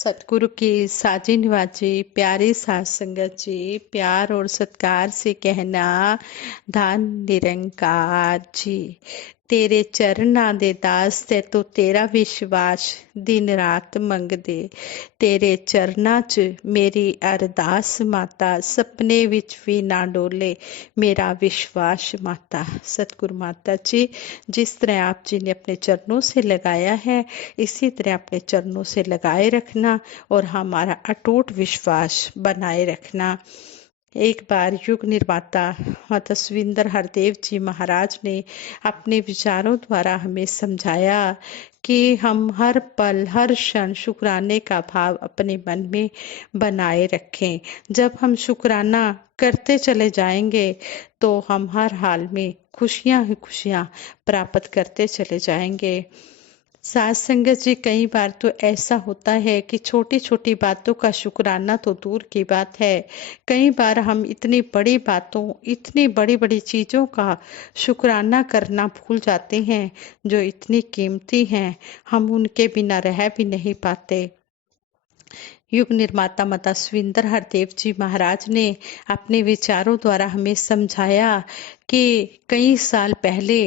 सतगुरु की साजी निवाजी प्यारी साध संगत जी, प्यार और सत्कार से कहना, धन निरंकार जी तेरे चरना दे दास ते तो तेरा विश्वास दिन रात मंगदे। तेरे चरना च मेरी अरदास माता, सपने विच भी ना डोले मेरा विश्वास माता। सतगुरु माता जी, जिस तरह आप जी ने अपने चरणों से लगाया है, इसी तरह अपने चरणों से लगाए रखना और हमारा अटूट विश्वास बनाए रखना। एक बार युग निर्माता माता सुविंदर हरदेव जी महाराज ने अपने विचारों द्वारा हमें समझाया कि हम हर पल हर क्षण शुक्राने का भाव अपने मन में बनाए रखें। जब हम शुक्राना करते चले जाएंगे तो हम हर हाल में खुशियां ही खुशियां प्राप्त करते चले जाएंगे। साथ संगत जी, कई बार तो ऐसा होता है कि छोटी छोटी बातों का शुक्राना तो दूर की बात है, कई बार हम इतनी बड़ी बातों इतनी बड़ी बड़ी चीजों का शुक्राना करना भूल जाते हैं जो इतनी कीमती हैं, हम उनके बिना रह भी नहीं पाते। युग निर्माता माता सुविंदर हरदेव जी महाराज ने अपने विचारों द्वारा हमें समझाया कि कई साल पहले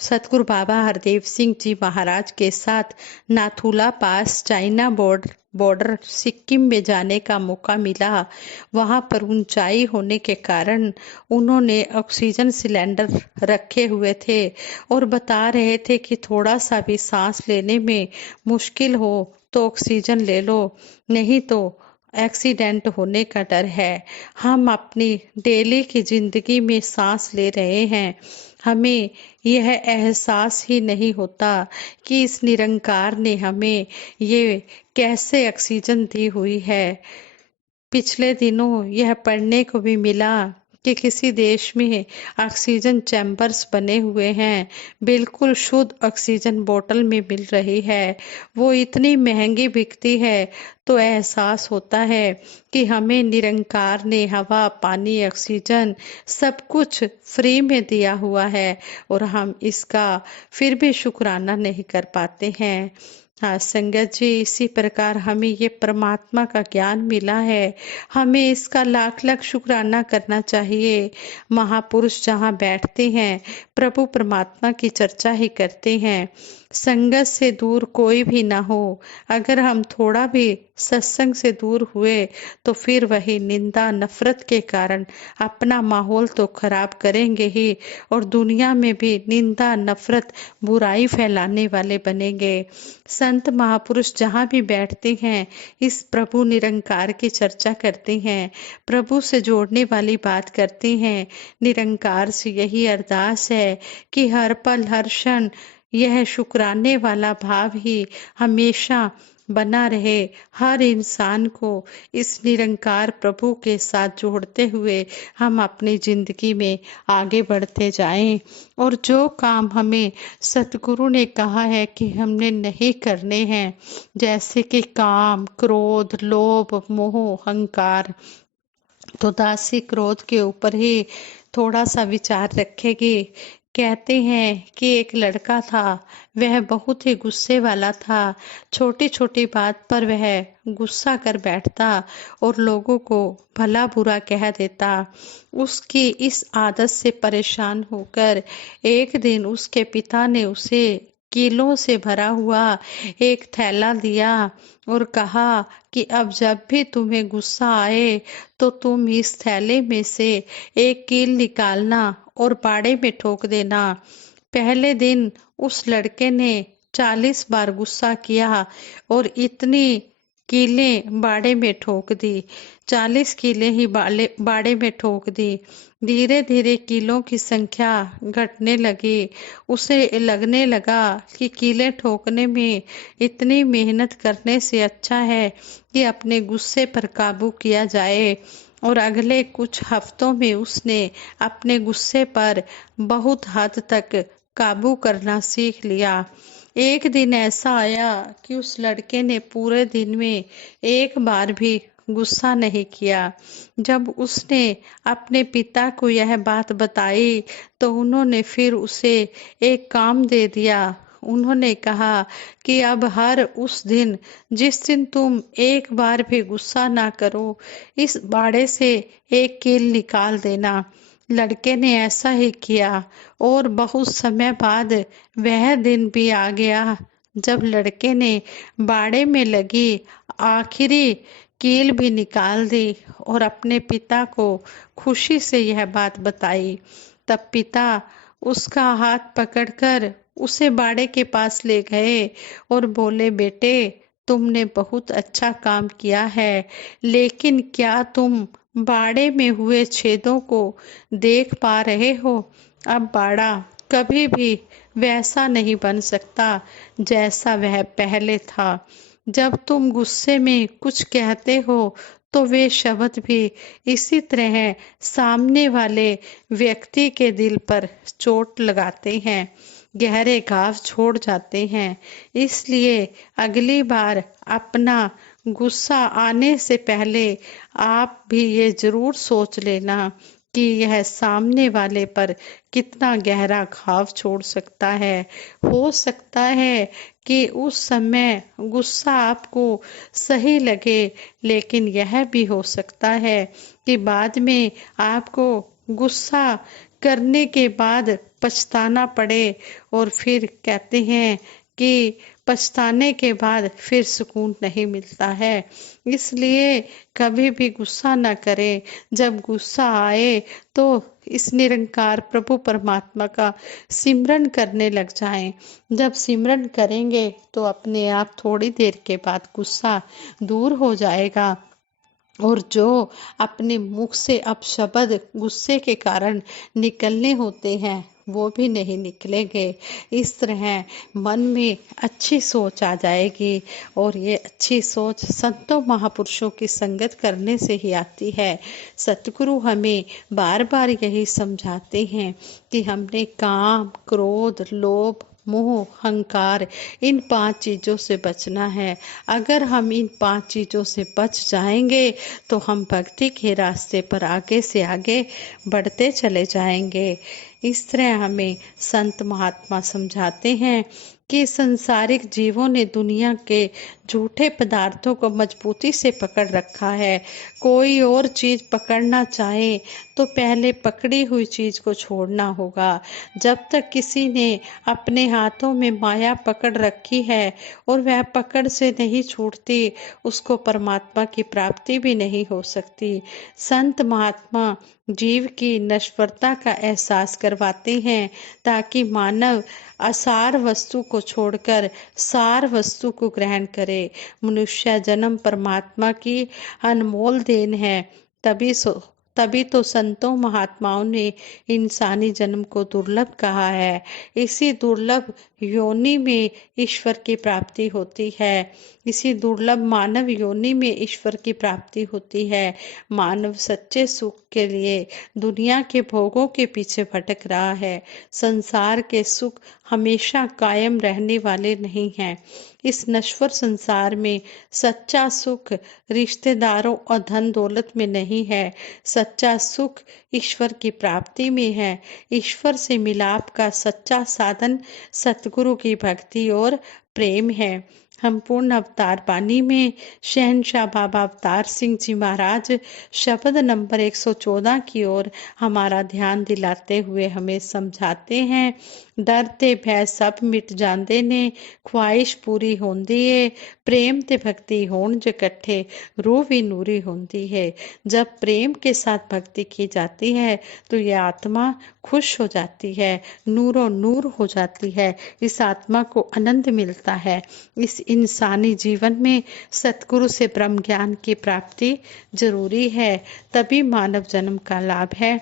सतगुरु बाबा हरदेव सिंह जी महाराज के साथ नाथुला पास चाइना बॉर्डर सिक्किम में जाने का मौका मिला। वहां पर ऊंचाई होने के कारण उन्होंने ऑक्सीजन सिलेंडर रखे हुए थे और बता रहे थे कि थोड़ा सा भी सांस लेने में मुश्किल हो तो ऑक्सीजन ले लो, नहीं तो एक्सीडेंट होने का डर है। हम अपनी डेली की जिंदगी में सांस ले रहे हैं, हमें यह एहसास ही नहीं होता कि इस निरंकार ने हमें ये कैसे ऑक्सीजन दी हुई है। पिछले दिनों यह पढ़ने को भी मिला कि किसी देश में ऑक्सीजन चैम्बर्स बने हुए हैं, बिल्कुल शुद्ध ऑक्सीजन बोतल में मिल रही है, वो इतनी महंगी बिकती है। तो एहसास होता है कि हमें निरंकार ने हवा पानी ऑक्सीजन सब कुछ फ्री में दिया हुआ है और हम इसका फिर भी शुक्राना नहीं कर पाते हैं। हाँ संगत जी, इसी प्रकार हमें ये परमात्मा का ज्ञान मिला है, हमें इसका लाख लाख शुक्राना करना चाहिए। महापुरुष जहाँ बैठते हैं प्रभु परमात्मा की चर्चा ही करते हैं। संगत से दूर कोई भी ना हो, अगर हम थोड़ा भी सत्संग से दूर हुए तो फिर वही निंदा नफरत के कारण अपना माहौल तो खराब करेंगे ही और दुनिया में भी निंदा नफरत बुराई फैलाने वाले बनेंगे। संत महापुरुष जहाँ भी बैठते हैं इस प्रभु निरंकार की चर्चा करते हैं, प्रभु से जोड़ने वाली बात करते हैं। निरंकार से यही अरदास है कि हर पल हर क्षण यह शुक्राने वाला भाव ही हमेशा बना रहे। हर इंसान को इस निरंकार प्रभु के साथ जोड़ते हुए हम अपनी जिंदगी में आगे बढ़ते जाएं और जो काम हमें सतगुरु ने कहा है कि हमने नहीं करने हैं, जैसे कि काम क्रोध लोभ मोह अहंकार, तो दासी क्रोध के ऊपर ही थोड़ा सा विचार रखेगी। कहते हैं कि एक लड़का था, वह बहुत ही गुस्से वाला था, छोटी छोटी बात पर वह गुस्सा कर बैठता और लोगों को भला बुरा कह देता। उसकी इस आदत से परेशान होकर एक दिन उसके पिता ने उसे कीलों से भरा हुआ एक थैला दिया और कहा कि अब जब भी तुम्हें गुस्सा आए तो तुम इस थैले में से एक कील निकालना और बाड़े में ठोक देना। पहले दिन उस लड़के ने 40 बार गुस्सा किया और इतनी कीलें बाड़े में ठोक दी, 40 कीलें ही बाड़े में ठोक दी। धीरे धीरे कीलों की संख्या घटने लगी। उसे लगने लगा कि कीलें ठोकने में इतनी मेहनत करने से अच्छा है कि अपने गुस्से पर काबू किया जाए और अगले कुछ हफ्तों में उसने अपने गुस्से पर बहुत हद तक काबू करना सीख लिया। एक दिन ऐसा आया कि उस लड़के ने पूरे दिन में एक बार भी गुस्सा नहीं किया। जब उसने अपने पिता को यह बात बताई तो उन्होंने फिर उसे एक काम दे दिया। उन्होंने कहा कि अब हर उस दिन जिस दिन तुम एक बार भी गुस्सा ना करो, इस बाड़े से एक कील निकाल देना। लड़के ने ऐसा ही किया और बहुत समय बाद वह दिन भी आ गया जब लड़के ने बाड़े में लगी आखिरी कील भी निकाल दी और अपने पिता को खुशी से यह बात बताई। तब पिता उसका हाथ पकड़कर उसे बाड़े के पास ले गए और बोले, बेटे, तुमने बहुत अच्छा काम किया है, लेकिन क्या तुम बाड़े में हुए छेदों को देख पा रहे हो? अब बाड़ा कभी भी वैसा नहीं बन सकता जैसा वह पहले था। जब तुम गुस्से में कुछ कहते हो तो वे शब्द भी इसी तरह सामने वाले व्यक्ति के दिल पर चोट लगाते हैं, गहरे घाव छोड़ जाते हैं। इसलिए अगली बार अपना गुस्सा आने से पहले आप भी ये जरूर सोच लेना कि यह सामने वाले पर कितना गहरा घाव छोड़ सकता है। हो सकता है कि उस समय गुस्सा आपको सही लगे, लेकिन यह भी हो सकता है कि बाद में आपको गुस्सा करने के बाद पछताना पड़े और फिर कहते हैं कि पछताने के बाद फिर सुकून नहीं मिलता है। इसलिए कभी भी गुस्सा न करें। जब गुस्सा आए तो इस निरंकार प्रभु परमात्मा का सिमरन करने लग जाएं। जब सिमरन करेंगे तो अपने आप थोड़ी देर के बाद गुस्सा दूर हो जाएगा और जो अपने मुख से अपशब्द गुस्से के कारण निकलने होते हैं वो भी नहीं निकलेंगे। इस तरह मन में अच्छी सोच आ जाएगी और ये अच्छी सोच संतों महापुरुषों की संगत करने से ही आती है। सतगुरु हमें बार बार यही समझाते हैं कि हमने काम, क्रोध, लोभ, मोह, अहंकार, इन 5 चीजों से बचना है। अगर हम इन 5 चीजों से बच जाएंगे तो हम भक्ति के रास्ते पर आगे से आगे बढ़ते चले जाएंगे। इस तरह हमें संत महात्मा समझाते हैं कि संसारिक जीवों ने दुनिया के झूठे पदार्थों को मजबूती से पकड़ रखा है। कोई और चीज पकड़ना चाहे तो पहले पकड़ी हुई चीज को छोड़ना होगा। जब तक किसी ने अपने हाथों में माया पकड़ रखी है और वह पकड़ से नहीं छूटती, उसको परमात्मा की प्राप्ति भी नहीं हो सकती। संत महात्मा जीव की नश्वरता का एहसास करवाते हैं ताकि मानव असार वस्तु को छोड़कर सार वस्तु को ग्रहण करे। मनुष्य जन्म परमात्मा की अनमोल देन है। तभी तो संतों महात्माओं ने इंसानी जन्म को दुर्लभ कहा है। इसी दुर्लभ योनि में ईश्वर की प्राप्ति होती है। इसी दुर्लभ मानव योनि में ईश्वर की प्राप्ति होती है। मानव सच्चे सुख के लिए दुनिया के भोगों के पीछे भटक रहा है। संसार के सुख हमेशा कायम रहने वाले नहीं हैं। इस नश्वर संसार में सच्चा सुख रिश्तेदारों और धन दौलत में नहीं है। सच्चा सुख ईश्वर की प्राप्ति में है। ईश्वर से मिलाप का सच्चा साधन सतगुरु की भक्ति और प्रेम है। हम पूर्ण अवतार बानी में शहनशाह बाबा अवतार सिंह जी महाराज शब्द नंबर 114 की ओर हमारा ध्यान दिलाते हुए हमें समझाते हैं, डरते भय सब मिट जाते ने, ख्वाहिश पूरी होती है, प्रेम ते भक्ति होण जे इकट्ठे, रूह भी नूरी होती है। जब प्रेम के साथ भक्ति की जाती है तो यह आत्मा खुश हो जाती है, नूरो नूर हो जाती है। इस आत्मा को आनंद मिलता है। इस इंसानी जीवन में सतगुरु से ब्रह्म ज्ञान की प्राप्ति जरूरी है, तभी मानव जन्म का लाभ है।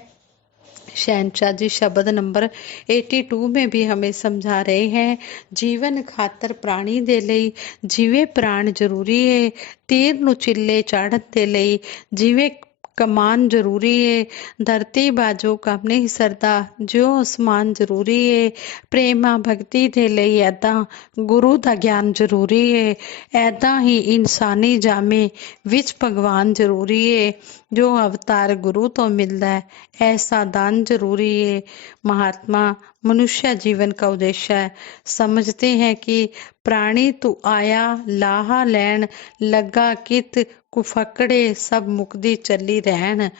शहनशाह जी शब्द नंबर 82 में भी हमें समझा रहे हैं, जीवन खातर प्राणी दे लई जीवे प्राण जरूरी है, तीर नु चिल्ले चाढ़न दे लई जीवे कमान जरूरी है, धरती बाजो कम नहीं सरदा जो आसमान जरूरी है, प्रेमा भक्ति दे लई ऐदा गुरु दा ज्ञान जरूरी है, ऐदा ही इंसानी जामे विच भगवान जरूरी है, जो अवतार गुरु तो मिलदा है ऐसा दान जरूरी है। महात्मा मनुष्य जीवन का उद्देश्य है। समझते हैं कि प्राणी तू आया लाहा लैन लगा कित कुफकड़े सब मुक्ति चली रहन।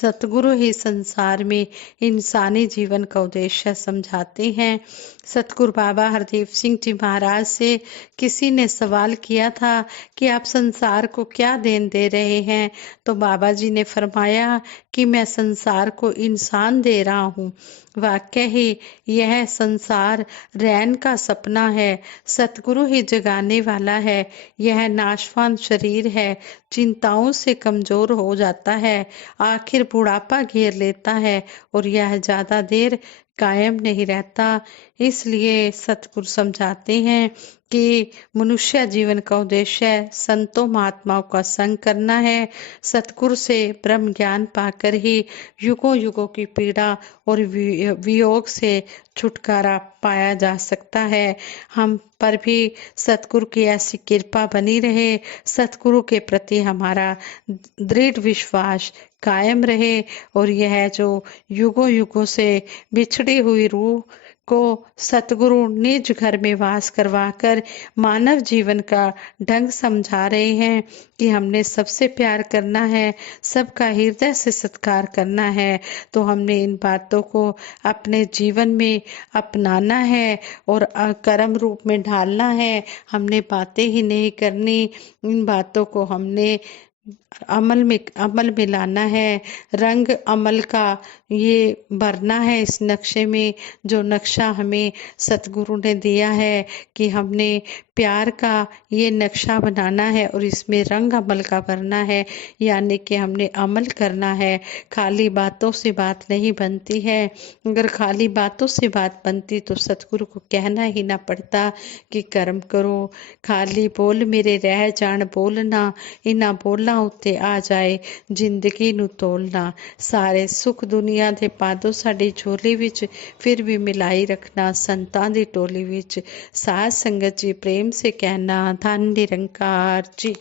सतगुरु ही संसार में इंसानी जीवन का उद्देश्य समझाते हैं। सतगुरु बाबा हरदेव सिंह जी महाराज से किसी ने सवाल किया था कि आप संसार को क्या देन दे रहे हैं, तो बाबा जी ने फरमाया कि मैं संसार को इंसान दे रहा हूँ। वाकई ही यह संसार रैन का सपना है। सतगुरु ही जगाने वाला है। यह नाशवान शरीर है, चिंताओं से कमजोर हो जाता है, आखिर बुढ़ापा घेर लेता है और यह ज्यादा देर कायम नहीं रहता। इसलिए सतगुरु समझाते हैं कि मनुष्य जीवन का उद्देश्य संतों महात्माओं का संग करना है। सतगुरु से ब्रह्म ज्ञान पाकर ही युगों युगों की पीड़ा और वियोग से छुटकारा पाया जा सकता है। हम पर भी सतगुरु की ऐसी कृपा बनी रहे, सतगुरु के प्रति हमारा दृढ़ विश्वास कायम रहे और यह जो युगों युगों से बिछड़ी हुई रूह को सतगुरु निज घर में वास करवाकर मानव जीवन का ढंग समझा रहे हैं कि हमने सबसे प्यार करना है, सबका हृदय से सत्कार करना है। तो हमने इन बातों को अपने जीवन में अपनाना है और कर्म रूप में ढालना है। हमने बातें ही नहीं करनी, इन बातों को हमने अमल में लाना है। रंग अमल का ये भरना है इस नक्शे में, जो नक्शा हमें सतगुरु ने दिया है कि हमने प्यार का ये नक्शा बनाना है और इसमें रंग अमल का भरना है, यानी कि हमने अमल करना है। खाली बातों से बात नहीं बनती है। अगर खाली बातों से बात बनती तो सतगुरु को कहना ही ना पड़ता कि कर्म करो। खाली बोल मेरे रह जान बोलना, इना बोला उत्ते आ जाए जिंदगी नू तोलना। सारे सुख दुनिया दे पादो साडी झोली विच, फिर भी मिलाई रखना संतां दी टोली विच। साध संगत जी प्रेम से कहना, धन निरंकार जी।